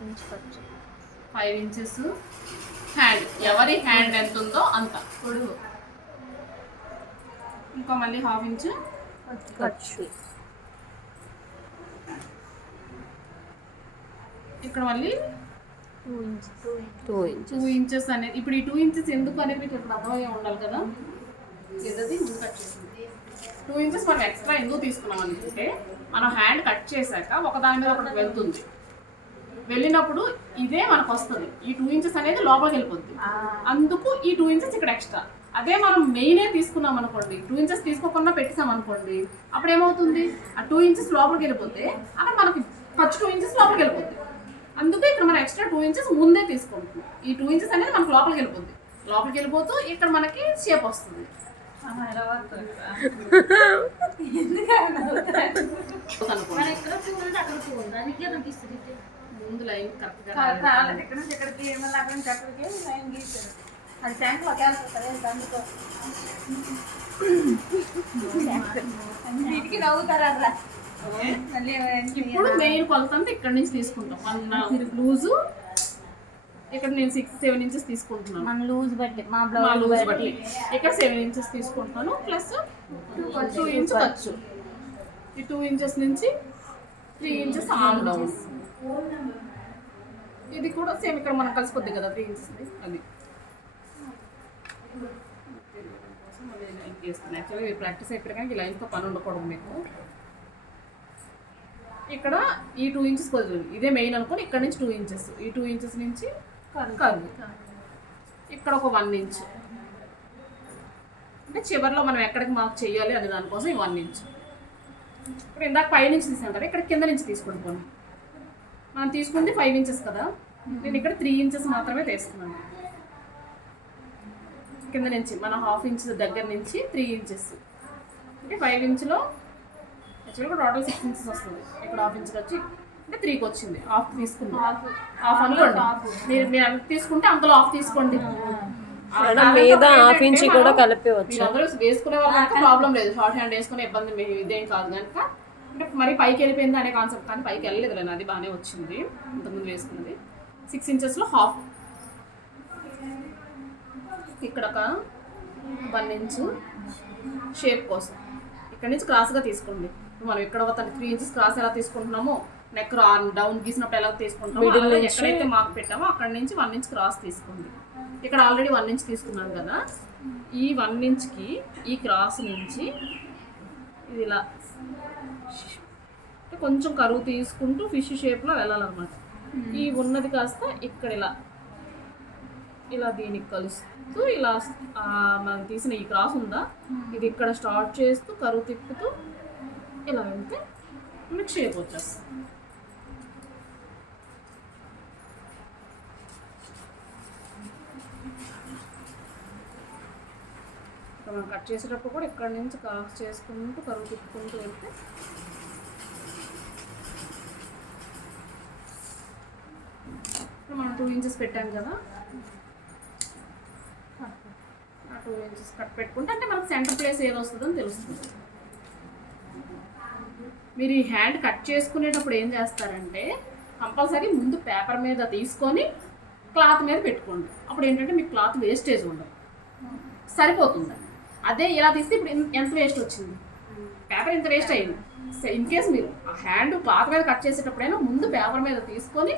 5 inches hand, ఎవరి hand ఎంత ఉందో అంత పొడుగు. ఇంకా మళ్ళీ 1/2 ఇంచు ఖర్చు. ఇక్కడ మళ్ళీ 2 ఇంచెస్ అనేది. ఇప్పుడు ఈ 2 ఇంచెస్ ఎందుకు అనేది మీకు ఇక్కడ అర్థమయ్యే ఉండాలి కదా. ఏదది కట్ చేసింది 2 ఇంచెస్ మనం ఎక్స్ట్రా ఎందుకు తీసుకున్నాం అనుకుంటే, మనం హ్యాండ్ కట్ చేశాక ఒకదాని మీద ఒకటి వెళ్తుంది, వెళ్ళినప్పుడు ఇదే మనకు వస్తుంది. ఈ 2 ఇంచెస్ అనేది లోపలికి వెళ్ళిపోద్ది, అందుకు ఈ 2 ఇంచెస్ ఇక్కడ ఎక్స్ట్రా. అదే మనం మెయినే తీసుకున్నాం అనుకోండి, 2 ఇంచెస్ తీసుకోకుండా పెట్టేసాం అనుకోండి, అప్పుడు ఏమవుతుంది, ఆ 2 ఇంచెస్ లోపలికి వెళ్ళిపోతే అక్కడ మనకి ఖర్చు 2 ఇంచెస్ లోపలికి వెళ్ళిపోద్ది. అందుకే ఇక్కడ మనం ఎక్స్ట్రా 2 ఇంచెస్ ముందే తీసుకుంటున్నాం. ఈ 2 ఇంచెస్ అనేది మనకు లోపలికి వెళ్ళిపోద్ది, లోపలికి వెళ్ళిపోతూ ఇక్కడ మనకి షేప్ వస్తుంది. ముందు లైన్ కరెక్ట్గా ఇప్పుడు మెయిన్ కొలత అంతా ఇక్కడ నుంచి తీసుకుంటాం. మన లూజు ఇక్కడ నేను 6-7 ఇంచెస్ తీసుకుంటున్నాను, మన లూజ్ బట్టి, మా లూజ్ బట్టి ఇక్కడ 7 ఇంచెస్ తీసుకుంటున్నాను, ప్లస్ 2 ఇంచ్ ఖర్చు. ఈ 2 ఇంచెస్ నుంచి 3 ఇంచెస్ ఆర్మ్ డౌన్. ఇది కూడా సేమ్ ఇక్కడ మనం కలిసిపోద్ది కదా 3 ఇంచెస్, అది యాక్చువల్గా ప్రాక్టీస్ అయిపోయి కానీ ఈ లైన్తో పని ఉండకూడదు మీకు. ఇక్కడ ఈ 2 ఇంచెస్ కొద్దిగా ఇదే మెయిన్ అనుకోని ఇక్కడ నుంచి 2 ఇంచెస్, ఈ 2 ఇంచెస్ నుంచి కర్వ్, ఇక్కడ ఒక 1 ఇంచ్, అంటే చివరిలో మనం ఎక్కడికి మార్క్ చేయాలి అనే దానికోసం ఈ 1 ఇంచ్. ఇప్పుడు ఇందాక 5 నుంచి తీసాను కదా, ఇక్కడ కింద నుంచి తీసుకుంటాను. మనం తీసుకుంది 5 ఇంచెస్ కదా, నేను ఇక్కడ 3 ఇంచెస్ మాత్రమే తీసుకున్నాను. కింద నుంచి మన 1/2 ఇంచ్ దగ్గర నుంచి 3 ఇంచెస్, అంటే 5 ఇంచులో యాక్చువల్గా టోటల్ 6 ఇంచెస్ వస్తుంది. ఇక్కడ 1/2 ఇంచ్కి వచ్చి అంటే 3కి వచ్చింది, 1/2 తీసుకున్నాం. 1/2 అనుకోండి, మీరు అంత తీసుకుంటే అంతలో 1/2 తీసుకోండి. మీద 1/2 ఇంచ్ కూడా కలిపేవచ్చు. అందరూ వేసుకునే వాళ్ళకి ప్రాబ్లం లేదు, షార్ట్ హ్యాండ్ వేసుకునే ఇబ్బంది ఇదేం కాదు కనుక. అంటే మరి పైకి వెళ్ళిపోయింది అనే కాన్సెప్ట్, కానీ పైకి వెళ్ళలేదు లేని, అది బాగానే వచ్చింది ఇంతకుముందు వేసుకున్నది. 6 ఇంచెస్లో 1/2, ఇక్కడ ఒక 1 ఇంచు షేప్ కోసం ఇక్కడ నుంచి క్రాస్గా తీసుకోండి. మనం ఇక్కడ ఒక 3 ఇంచెస్ క్రాస్ ఎలా తీసుకుంటున్నామో, నెక్ డౌన్ గీసినప్పుడు ఎలా తీసుకుంటామో, ఎక్కడైతే మార్క్ పెట్టామో అక్కడ నుంచి 1 ఇంచ్ క్రాస్ తీసుకోండి. ఇక్కడ ఆల్రెడీ 1 ఇంచ్ తీసుకున్నాం కదా, ఈ 1 ఇంచ్కి ఈ క్రాస్ నుంచి ఇది ఇలా కొంచెం కరువు తీసుకుంటూ ఫిష్ షేప్లో వెళ్ళాలన్నమాట. ఈ ఉన్నది కాస్త ఇక్కడ ఇలా దీనికి కలుస్తూ ఇలా మనం తీసిన ఈ క్రాస్ ఉందా, ఇది ఇక్కడ స్టార్ట్ చేస్తూ కరువు తిప్పుతూ ఇలా వెళ్తే మనకి షేప్ వచ్చేస్తుంది. మనం కట్ చేసేటప్పుడు కూడా ఇక్కడ నుంచి క్రాస్ చేసుకుంటూ కరువు తిప్పుకుంటూ వెళ్తే మనం 2 ఇంచెస్ పెట్టాం కదా, ఆ 2 ఇంచెస్ కట్ పెట్టుకుంటే అంటే మనకు సెంటర్ ప్లేస్ ఏది వస్తుందని తెలుస్తుంది. మీరు ఈ హ్యాండ్ కట్ చేసుకునేటప్పుడు ఏం చేస్తారంటే, కంపల్సరీ ముందు పేపర్ మీద తీసుకొని క్లాత్ మీద పెట్టుకోండి. అప్పుడు ఏంటంటే మీకు క్లాత్ వేస్టేజ్ ఉండదు, సరిపోతుంది. అదే ఇలా తీస్తే ఇప్పుడు ఎంత వేస్ట్ వచ్చింది, పేపర్ ఇంత వేస్ట్ అయింది. ఇన్ కేస్ మీరు ఆ హ్యాండ్ క్లాత్ మీద కట్ చేసేటప్పుడైనా ముందు పేపర్ మీద తీసుకొని